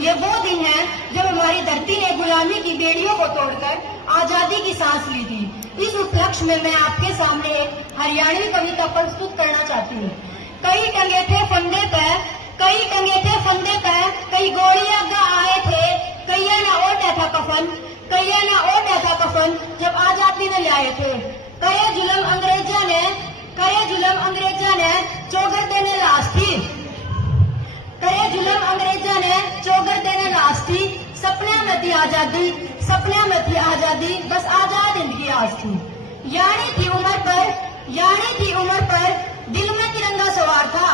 ये वो दिन है जब हमारी धरती ने गुलामी की बेड़ियों को तोड़कर आजादी की सांस ली थी। इस उपलक्ष्य में मैं आपके सामने एक हरियाणवी कविता प्रस्तुत करना चाहती हूँ। कई टंगे थे फंदे पे, कई टंगे थे फंदे पे, कई गोलियां गा आए थे, कैया ना ओढ़ा था कफन, कैया ना ओढ़ा था कफन, जब आजादी ने लाए थे। करे जुल्म अंग्रेजा ने, करे जुल्म अंग्रेजा ने, चौगर देने लाश थी, करे जुल्म अंग्रेजा ने, चौगर देने लाश थी। सपने में थी आजादी, सपने में थी आजादी, बस आजाद इनकी आज थी। यानी थी उम्र पर, यानी थी उम्र पर, दिल में तिरंगा सवार था,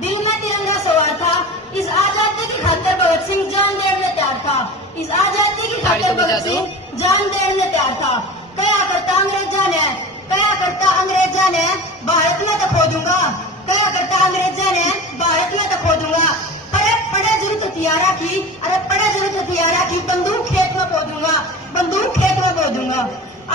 दिल में तिरंगा सवार था। इस आजादी की खातिर भगत सिंह जान देने तैयार था, इस आजादी की खातिर भगत सिंह जान देने तैयार था। क्या करता अंग्रेजा ने, क्या करता अंग्रेजा ने, भारत में तो खो दूंगा, क्या करता अंग्रेजा ने, भारत में तो खो दूंगा। पड़े पड़े जरूरत हथियारा की, अरे पड़े जरूरत हथियारा की, बंदूक खेत में बो दूंगा, बंदूक खेत में बो दूंगा।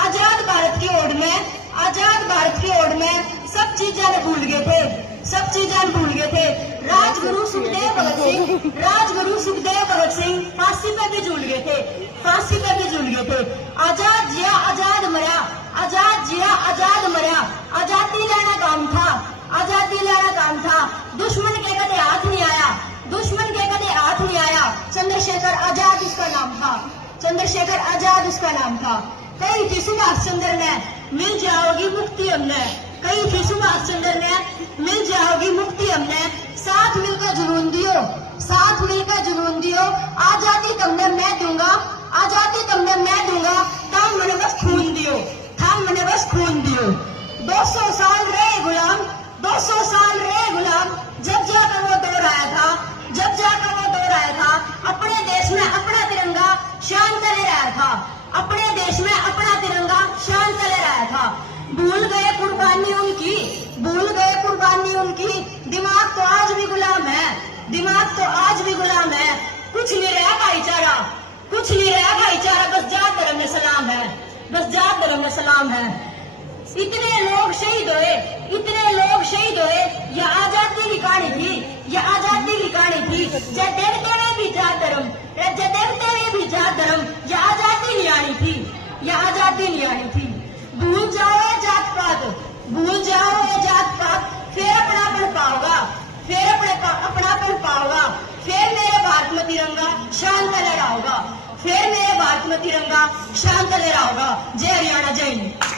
आजाद भारत की ओर में, आजाद भारत की ओर में सब चीजें भूल गए थे, सब चीजें भूल गए थे। राजगुरु सुखदेव भगत सिंह, राजगुरु सुखदेव भगत सिंह फांसी पे भी झूल गए थे, फांसी पे भी झूल गए थे। आजाद जिया आजाद मरा, आजाद जिया आजाद मरा, आजादी लेना काम था, आजादी लेना काम था। दुश्मन के कदे हाथ नहीं आया, दुश्मन के कदे हाथ नहीं आया। चंद्रशेखर आजाद उसका नाम था, चंद्रशेखर आजाद उसका नाम था। कई थी सुभाष चंद्र ने, मिल जाओगी मुक्ति हमने, कई थी सुभाष चंद्र ने, मिल जाओगी मुक्ति हमने। साथ मिलकर जुनून दियो, साथ मिलकर जुनून दियो, आजादी तुमने मैं दूंगा, आजादी तुमने मैं दूंगा। थाम मैंने बस खून दियो, थाम मैंने बस खून दियो। 200 साल रहे गुलाम, 200 साल रहे गुलाम, जब जाकर वो दौर आया था, जब जाकर वो दौर आया था। अपने देश में अपना तिरंगा शान तले रहा था, अपने देश में अपना तिरंगा शान तले रहा था। भूल गए कुर्बानी उनकी, भूल गए कुर्बानी उनकी, दिमाग तो आज भी गुलाम है, दिमाग तो आज भी गुलाम है। कुछ नहीं रहा भाईचारा, कुछ नहीं रहा भाईचारा, बस जात धर्म में सलाम है, बस जात धर्म में सलाम है। इतने लोग शहीद हुए, इतने लोग शहीद हुए, यह आजादी की कहानी थी, यह आजादी की कहानी थी। जय देवते में भी जात धर्म, जय देवते में भी जात धर्म, यह आजादी नहीं आनी थी, यह आजादी नहीं आनी थी। भूल जाओ ये जात पात, भूल जाओ ये जात पात, फिर अपनापन पाओगा, फिर अपनापन पाओगा। फिर मेरे भारत में तिरंगा शान तले रहोगा, फिर मेरे भारत में तिरंगा शान तले रहोगा। जय हरियाणा, जय हिंद।